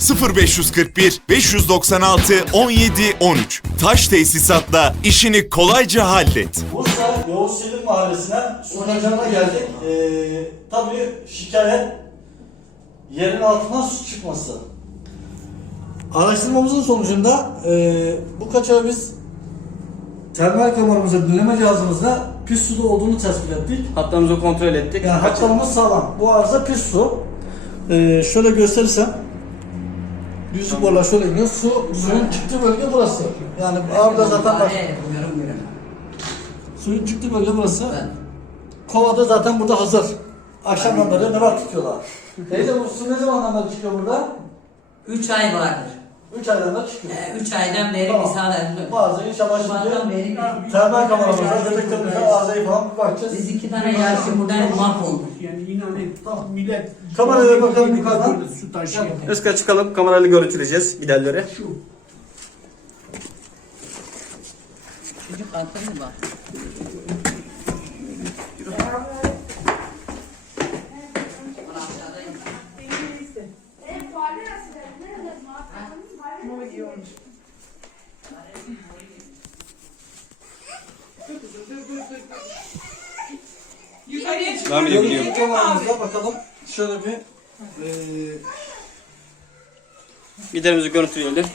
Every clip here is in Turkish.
0541 596 17 13 Taş tesisatla işini kolayca hallet. Bursa Yavuz Selim Mahallesi'ne Sultancan'a geldik. Ee, tabii şikayet yerin altından su çıkması. Araştırmamızın sonucunda ee, bu kaçağı biz termal kameramızda dinleme cihazımızda pis suda olduğunu tespit ettik. Hatlarımızı kontrol ettik. Yani hatlarımız sağlam. Bu arıza pis su. Ee, şöyle gösterirsem Yüzük borular şöyle iniyor. Su, suyun çıktığı bölge burası. Yani abi zaten bak. Suyun çıktığı bölge burası. Kovada zaten burada hazır. Akşamdan beri neler tutuyorlar. Teyze bu su ne zamandan beri çıkıyor burada? 3 ay vardır. 3 aydan beri çıkıyor. 3 aydan beri Tamam. misal Bazı inşallah Şubat'tan şimdi beri termal kameramızda dedektörümüzde arızayı falan bir bakacağız. biz iki tane yarışı buradan mahvolduk. Yani inanın millet Kameraya bakalım yukarıdan. su taşıyor. Üst çıkalım kamerayla görüntüleyeceğiz giderleri. Şu Çocuk attı mı bak? Yukarıya çık. Devam ediyor gidiyor. Görüntü kameramızda bakalım şöyle bir eee Giderimizi görüntüleyelim.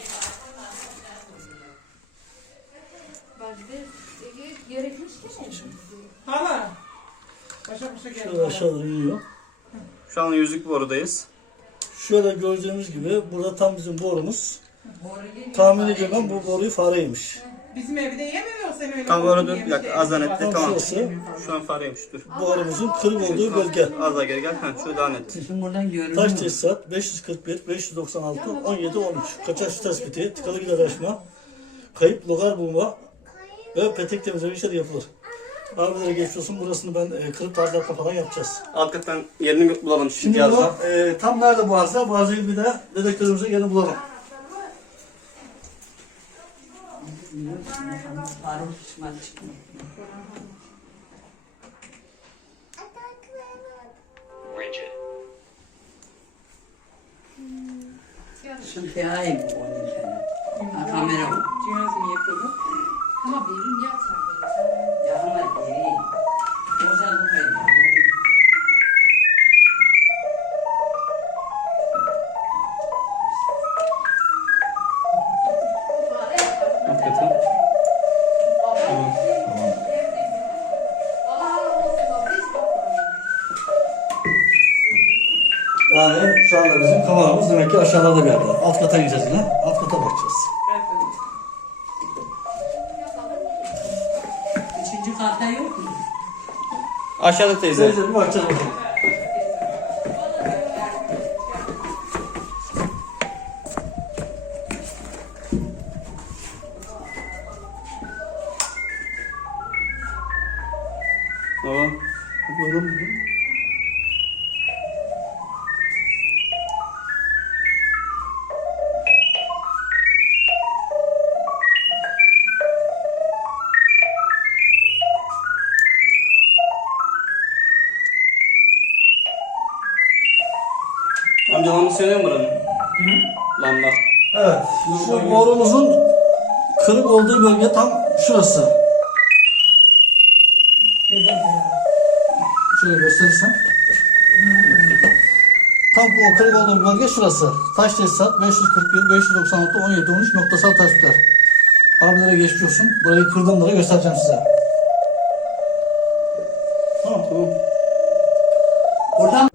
Hala. Başa başa şöyle gel. aşağı doğru iniyor. Şu an yüzük borudayız. Şöyle gördüğümüz gibi burada tam bizim borumuz. Tahmin ediyorum bu boruyu fare yemiş. Bizim evde yemiyor sen öyle. Tam olduğunu öyle dur. yemiş Yak, evde. az daha netle Tam tamam. şurası Şu an fareymiş dur. borumuzun kırık olduğu bölge. Az daha geri gel. Ha, şu daha net. Şimdi buradan görünüyor. Taş tesisat 541 596 17 13 kaçak su tespiti, tıkalı gider açma, kayıp logar bulma ve petek temizleme işleri yapılır. Abilere geçmiş olsun burasını ben e, kırıp tadilatla falan yapacağız. Alt kattan yerini bulalım şu Şimdi cihazla. bu e, tam nerede bu arıza? Bu arızayı bir de dedektörümüze gene bulalım. Parol çıkmaz çıkmıyor. Şimdi ay bu onun. Ha, kamera. Cihazını yapalım. Ama benim yapsam Yani şu anda bizim kameramız demek ki aşağıda bir yerde. Alt kata ineceğiz yine. Alt kata bakacağız. Üçüncü katta yok mu? Aşağıda teyze. Teyze bir bakacağız bakalım. Tamam. Bakalım. Söylüyor mu buranın? Lamba. Evet. Şu borumuzun kırık olduğu bölge tam şurası. Şöyle gösterirsem. Tam o kırık olduğu bölge şurası. Taş tesisat 541, 596, 17, 13 noktasal tespitler. Abilere geçmiş olsun. Burayı kırdığımda da göstereceğim size. Tamam. Tamam. Buradan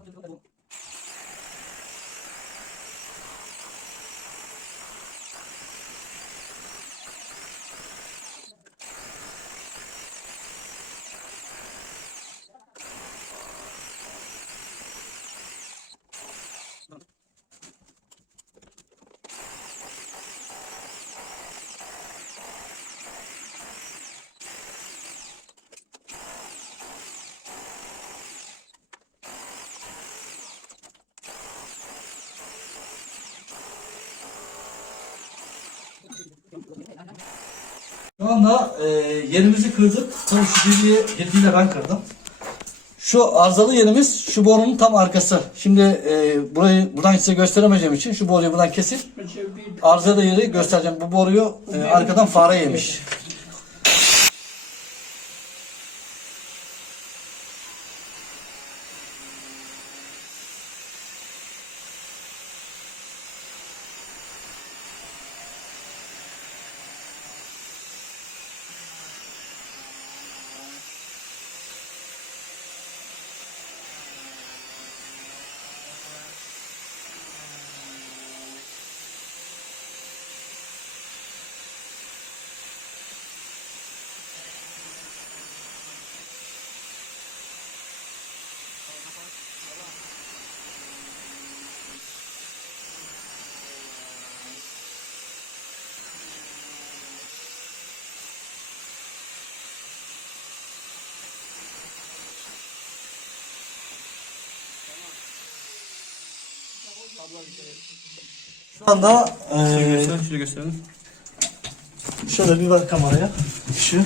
Şu anda e, yerimizi kırdık. Tabii şu deliği, deliği de ben kırdım. Şu arızalı yerimiz şu borunun tam arkası. Şimdi e, burayı buradan size gösteremeyeceğim için şu boruyu buradan kesip arızalı yeri göstereceğim. Bu boruyu e, arkadan fare yemiş. Şu anda e, Şöyle gösterelim. Şöyle bir bak kameraya. Şu.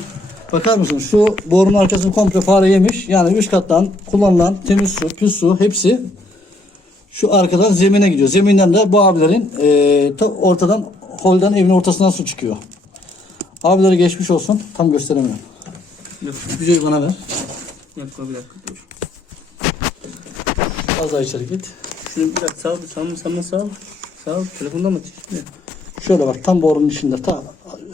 Bakar mısın? Şu borunun arkasını komple fare yemiş. Yani üst kattan kullanılan temiz su, pis su hepsi şu arkadan zemine gidiyor. Zeminden de bu abilerin ta ortadan holden evin ortasından su çıkıyor. Abilere geçmiş olsun. Tam gösteremiyorum. Yok. Videoyu bana ver. Yok bir dakika dur. Az daha içeri git. Şunu bir dakika sağ ol. Sağ ol. Sağ ol. Sağ ol. Sağ ol. Telefonda mı açıyorsun? Şöyle bak tam borunun içinde. Ta,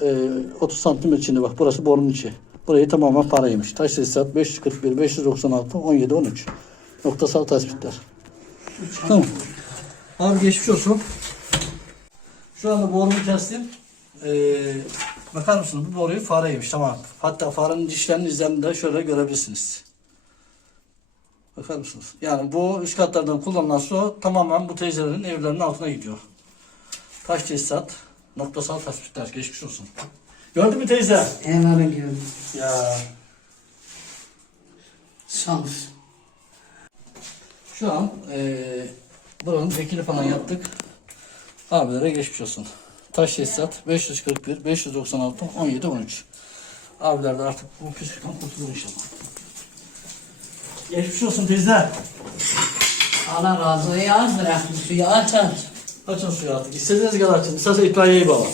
eee 30 santim içinde bak. Burası borunun içi. Burayı tamamen para yemiş. Taş tesisat 541, 596, 17, 13. Noktasal tespitler. Tamam. Abi geçmiş olsun. Şu anda borumu kestim. Ee, bakar mısınız bu boruyu fare tamam. Hatta farenin dişlerinin izlerini de şöyle görebilirsiniz. Bakar mısınız? Yani bu üst katlardan kullanılan su tamamen bu teyzelerin evlerinin altına gidiyor. Taş tesisat, noktasal tespitler. Geçmiş olsun. Gördün mü teyze? Eyvallah gördüm. Ya Şans. şu an eee buranın vekili falan yaptık. Abilere geçmiş olsun. Taş tesisat 541, 596, 17, 13. Abiler de artık bu pislikten kurtulur inşallah. Geçmiş olsun teyze. Allah razı olsun. Az bırakmış suyu aç aç. Açın suyu artık. İstediğiniz kadar açın. İsterse itfaiyeyi bağla.